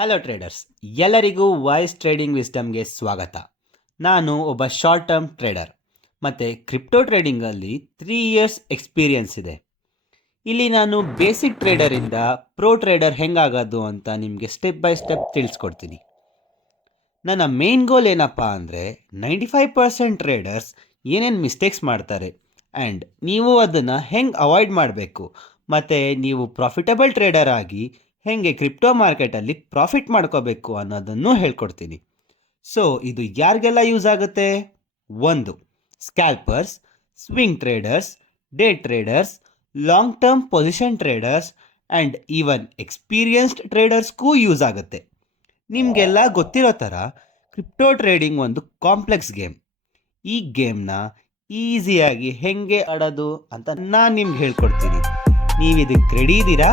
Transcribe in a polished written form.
Hello traders, ಎಲ್ಲರಿಗೂ voice trading ವಿಸ್ಡಮ್ಗೆ ಸ್ವಾಗತ. ನಾನು ಒಬ್ಬ ಶಾರ್ಟ್ ಟರ್ಮ್ ಟ್ರೇಡರ್ ಮತ್ತು ಕ್ರಿಪ್ಟೋ ಟ್ರೇಡಿಂಗಲ್ಲಿ 3 ಇಯರ್ಸ್ ಎಕ್ಸ್ಪೀರಿಯನ್ಸ್ ಇದೆ. ಇಲ್ಲಿ ನಾನು ಬೇಸಿಕ್ ಟ್ರೇಡರಿಂದ ಪ್ರೋ ಟ್ರೇಡರ್ ಹೆಂಗಾಗೋದು ಅಂತ ನಿಮಗೆ ಸ್ಟೆಪ್ ಬೈ ಸ್ಟೆಪ್ ತಿಳಿಸ್ಕೊಡ್ತೀನಿ. ನನ್ನ ಮೇನ್ ಗೋಲ್ ಏನಪ್ಪ ಅಂದರೆ 95% ಟ್ರೇಡರ್ಸ್ ಏನೇನು ಮಿಸ್ಟೇಕ್ಸ್ ಮಾಡ್ತಾರೆ ಆ್ಯಂಡ್ ನೀವು ಅದನ್ನು ಹೆಂಗೆ ಅವಾಯ್ಡ್ ಮಾಡಬೇಕು ಮತ್ತು ನೀವು ಪ್ರಾಫಿಟಬಲ್ ಟ್ರೇಡರ್ ಆಗಿ ಹೇಗೆ ಕ್ರಿಪ್ಟೋ ಮಾರ್ಕೆಟಲ್ಲಿ ಪ್ರಾಫಿಟ್ ಮಾಡ್ಕೋಬೇಕು ಅನ್ನೋದನ್ನು ಹೇಳ್ಕೊಡ್ತೀನಿ. ಸೊ ಇದು ಯಾರಿಗೆಲ್ಲ ಯೂಸ್ ಆಗುತ್ತೆ? 1, scalpers, swing traders, day traders, long term position traders and even experienced ಟ್ರೇಡರ್ಸ್ಗೂ ಯೂಸ್ ಆಗುತ್ತೆ. ನಿಮಗೆಲ್ಲ ಗೊತ್ತಿರೋ ಥರ ಕ್ರಿಪ್ಟೋ ಟ್ರೇಡಿಂಗ್ ಒಂದು ಕಾಂಪ್ಲೆಕ್ಸ್ ಗೇಮ್. ಈ ಗೇಮ್ನ ಈಸಿಯಾಗಿ ಹೆಂಗೆ ಆಡೋದು ಅಂತ ನಾನು ನಿಮ್ಗೆ ಹೇಳ್ಕೊಡ್ತೀನಿ. ನೀವು ಇದಕ್ಕೆ ರೆಡಿ ಇದ್ದೀರಾ?